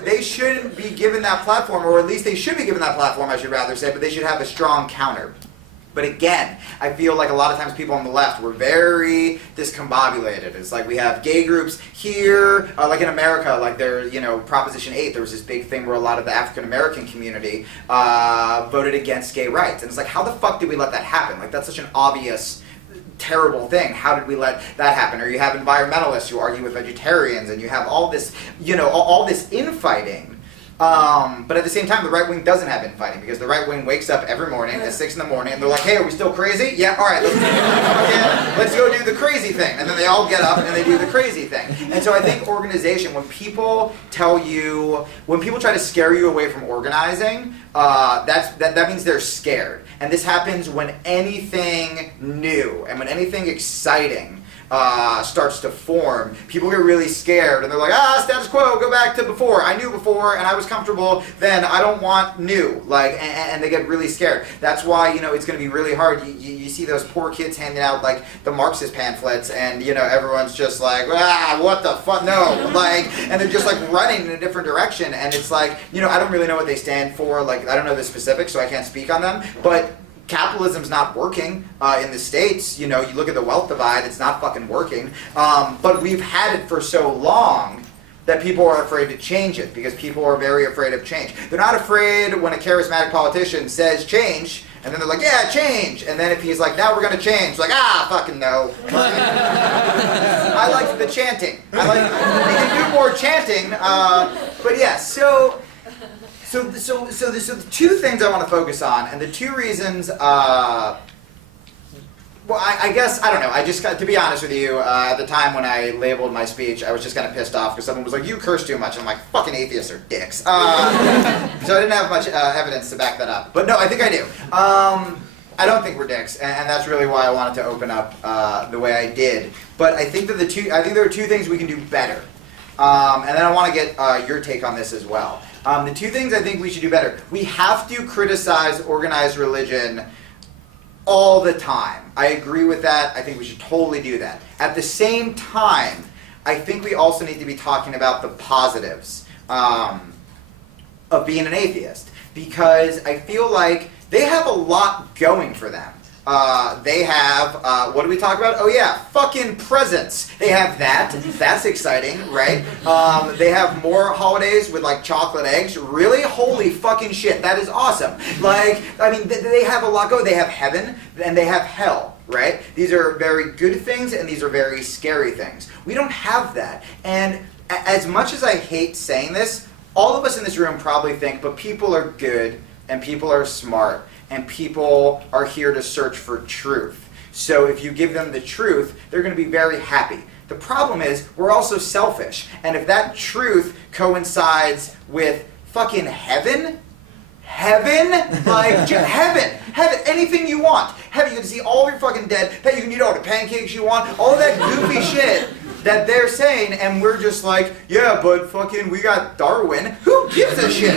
They shouldn't be given that platform, or at least they should be given that platform, I should rather say, but they should have a strong counter. But again, I feel like a lot of times people on the left were very discombobulated. It's like we have gay groups here, like in America, like there, Proposition 8, there was this big thing where a lot of the African American community voted against gay rights. And it's like, how the fuck did we let that happen? Like, that's such an obvious, terrible thing. How did we let that happen? Or you have environmentalists who argue with vegetarians, and you have all this, all this infighting. But at the same time, the right wing doesn't have infighting, because the right wing wakes up every morning at 6 in the morning and they're like, hey, are we still crazy? Yeah, all right, let's go do the crazy thing. And then they all get up and they do the crazy thing. And so I think organization, when people try to scare you away from organizing, that means they're scared. And this happens when anything new and when anything exciting starts to form, people get really scared and they're like, status quo, go back to before. I knew before and I was comfortable then. I don't want new. And they get really scared. That's why, it's going to be really hard. You see those poor kids handing out like the Marxist pamphlets, and everyone's just like, what the fuck, no. And they're just like running in a different direction, and it's like, I don't really know what they stand for. Like, I don't know the specifics, so I can't speak on them, but capitalism's not working in the States. You look at the wealth divide, it's not fucking working. But we've had it for so long that people are afraid to change it, because people are very afraid of change. They're not afraid when a charismatic politician says change, and then they're like, yeah, change. And then if he's like, now we're going to change, like, fucking no. I like the chanting. We can do more chanting. But yeah, So the two things I want to focus on, and the two reasons, I guess, I don't know, I just got, to be honest with you, at the time when I labeled my speech, I was just kind of pissed off because someone was like, you curse too much, and I'm like, fucking atheists are dicks. So I didn't have much evidence to back that up. But no, I think I do. I don't think we're dicks, and that's really why I wanted to open up the way I did. But I think that there are two things we can do better. And then I want to get your take on this as well. The two things I think we should do better. We have to criticize organized religion all the time. I agree with that. I think we should totally do that. At the same time, I think we also need to be talking about the positives of being an atheist, because I feel like they have a lot going for them. They have, what do we talk about? Oh yeah, fucking presents. They have that. That's exciting, right? They have more holidays with like chocolate eggs. Really? Holy fucking shit. That is awesome. They have a lot going. They have heaven and they have hell, right? These are very good things and these are very scary things. We don't have that. And as much as I hate saying this, all of us in this room probably think, but people are good and people are smart. And people are here to search for truth. So if you give them the truth, they're going to be very happy. The problem is, we're also selfish. And if that truth coincides with fucking heaven, anything you want. Heaven, you can see all your fucking dead, that you can eat all the pancakes you want, all of that goofy shit that they're saying, and we're just like, yeah, but fucking we got Darwin. Who gives a shit?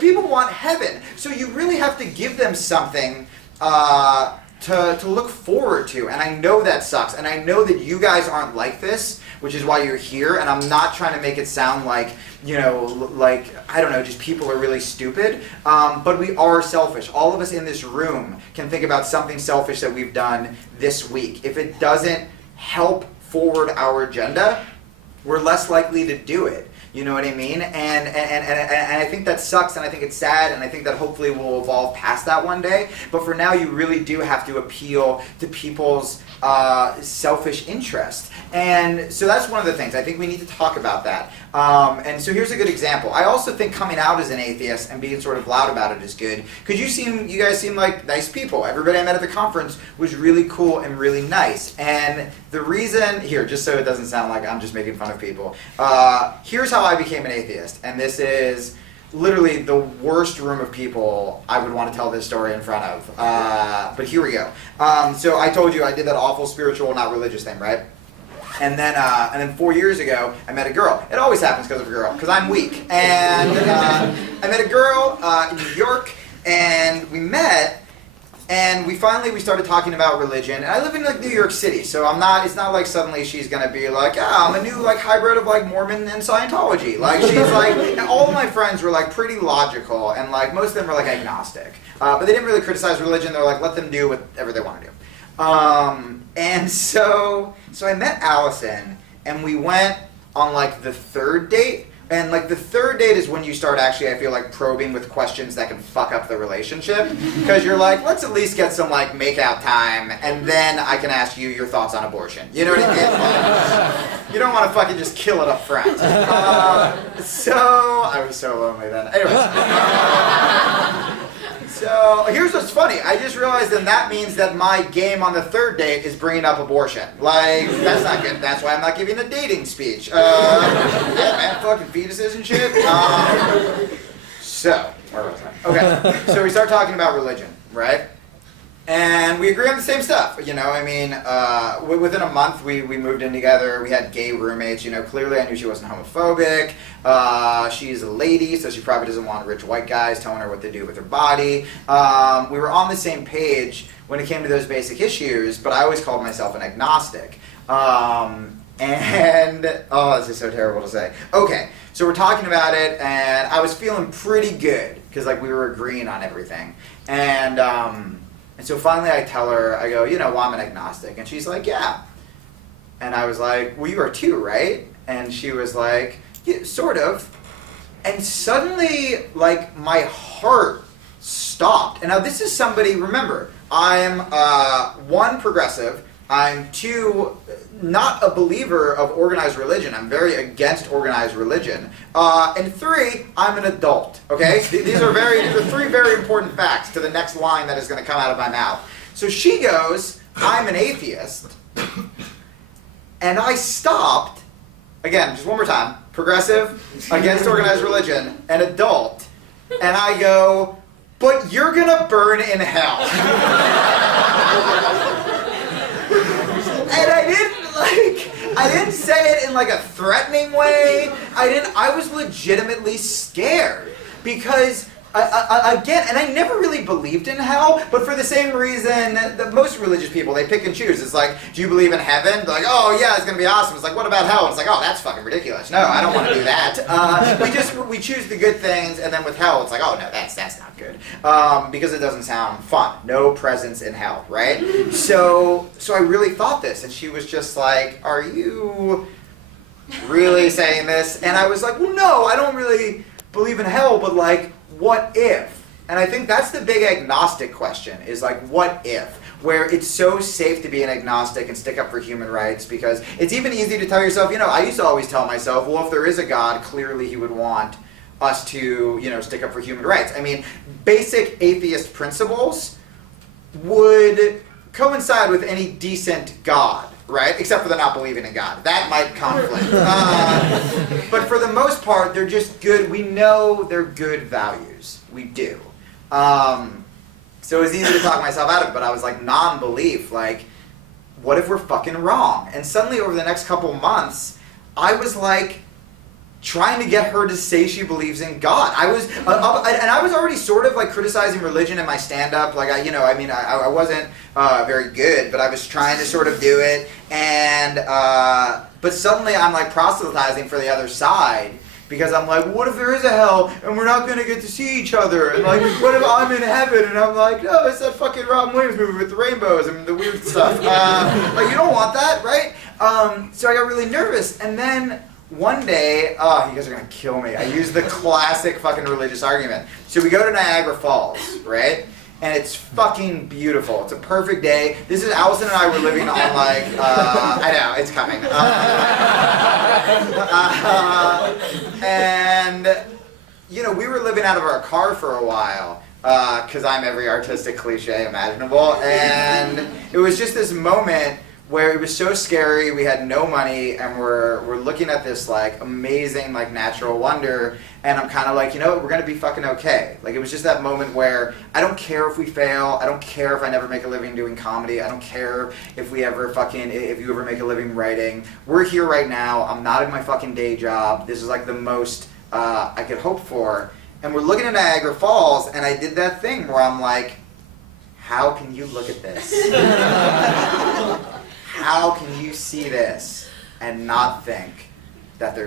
People want heaven. So you really have to give them something to look forward to. And I know that sucks. And I know that you guys aren't like this, which is why you're here. And I'm not trying to make it sound like, I don't know, just people are really stupid. But we are selfish. All of us in this room can think about something selfish that we've done this week. If it doesn't help forward our agenda, we're less likely to do it. You know what I mean? And I think that sucks, and I think it's sad, and I think that hopefully we'll evolve past that one day. But for now, you really do have to appeal to people's selfish interest. And so that's one of the things. I think we need to talk about that. And so here's a good example. I also think coming out as an atheist and being sort of loud about it is good. Because you guys seem like nice people. Everybody I met at the conference was really cool and really nice. And the reason, here, just so it doesn't sound like I'm just making fun of people, here's how I became an atheist. And this is literally the worst room of people I would want to tell this story in front of. But here we go. So I told you I did that awful spiritual, not religious thing, right? And then 4 years ago, I met a girl. It always happens because of a girl, because I'm weak. And I met a girl in New York, and we met, And we started talking about religion. And I live in like New York City, so it's not like suddenly she's gonna be like, yeah, I'm a new like hybrid of like Mormon and Scientology. Like she's like, and all of my friends were like pretty logical, and like most of them were like agnostic. But they didn't really criticize religion. They're like, let them do whatever they want to do. And so I met Allison, and we went on like the third date. And like the third date is when you start actually, I feel like, probing with questions that can fuck up the relationship. Because you're like, let's at least get some like make-out time, and then I can ask you your thoughts on abortion. You know what I mean? Like, you don't want to fucking just kill it up front. So I was so lonely then. Anyways. So here's what's funny. I just realized that means that my game on the third date is bringing up abortion. Like, that's not good. That's why I'm not giving a dating speech. Yeah, man, fucking fetuses and shit. So, where was I? Okay, so we start talking about religion, right? And we agree on the same stuff, you know, I mean, within a month we moved in together, we had gay roommates, you know, clearly I knew she wasn't homophobic, she's a lady, so she probably doesn't want rich white guys telling her what to do with her body. We were on the same page when it came to those basic issues, but I always called myself an agnostic. And, oh, this is so terrible to say. Okay, so we're talking about it, and I was feeling pretty good, because, like, we were agreeing on everything, and so finally I tell her, I go, you know, well, I'm an agnostic. And she's like, yeah. And I was like, well, you are too, right? And she was like, yeah, sort of. And suddenly, like, my heart stopped. And now this is somebody, remember, I'm, one, progressive. I'm, two, not a believer of organized religion. I'm very against organized religion. And three, I'm an adult, okay? These are three very important facts to the next line that is going to come out of my mouth. So she goes, I'm an atheist. And I stopped, again, just one more time, progressive, against organized religion, an adult. And I go, but you're going to burn in hell. And I didn't say it in like a threatening way. I was legitimately scared because, again, and I never really believed in hell, but for the same reason that most religious people, they pick and choose. It's like, do you believe in heaven? They're like, oh yeah, it's going to be awesome. It's like, what about hell? It's like, oh, that's fucking ridiculous. No, I don't want to do that. We choose the good things, and then with hell, it's like, oh no, that's not good. Because it doesn't sound fun. No presence in hell, right? So I really thought this, and she was just like, are you really saying this? And I was like, well, no, I don't really believe in hell, but like, what if? And I think that's the big agnostic question, is like, what if? Where it's so safe to be an agnostic and stick up for human rights, because it's even easy to tell yourself, you know, I used to always tell myself, well, if there is a God, clearly he would want us to, you know, stick up for human rights. I mean, basic atheist principles would coincide with any decent God, right? Except for the not believing in God. That might conflict. But for the most part, they're just good. We know they're good values. We do. So it was easy to talk myself out of it, but I was like, non-belief, like, what if we're fucking wrong? And suddenly over the next couple months, I was like, trying to get her to say she believes in God. I was, and I was already sort of like criticizing religion in my stand-up. Like, I wasn't very good, but I was trying to sort of do it. And, but suddenly I'm like proselytizing for the other side. Because I'm like, what if there is a hell and we're not going to get to see each other? And like, what if I'm in heaven? And I'm like, no, it's that fucking Robin Williams movie with the rainbows and the weird stuff. Like, you don't want that, right? So I got really nervous. And then one day, you guys are going to kill me. I used the classic fucking religious argument. So we go to Niagara Falls, right? And it's fucking beautiful. It's a perfect day. This is, Allison and I were living on like, I know, it's coming. And, you know, we were living out of our car for a while, because I'm every artistic cliche imaginable. And it was just this moment where it was so scary, we had no money, and we're looking at this like amazing like natural wonder, and I'm kind of like, you know what, we're gonna be fucking okay. Like, it was just that moment where I don't care if we fail, I don't care if I never make a living doing comedy, I don't care if you ever make a living writing. We're here right now, I'm not in my fucking day job, this is like the most I could hope for, and we're looking at Niagara Falls, and I did that thing where I'm like, how can you look at this? How can you see this and not think that there's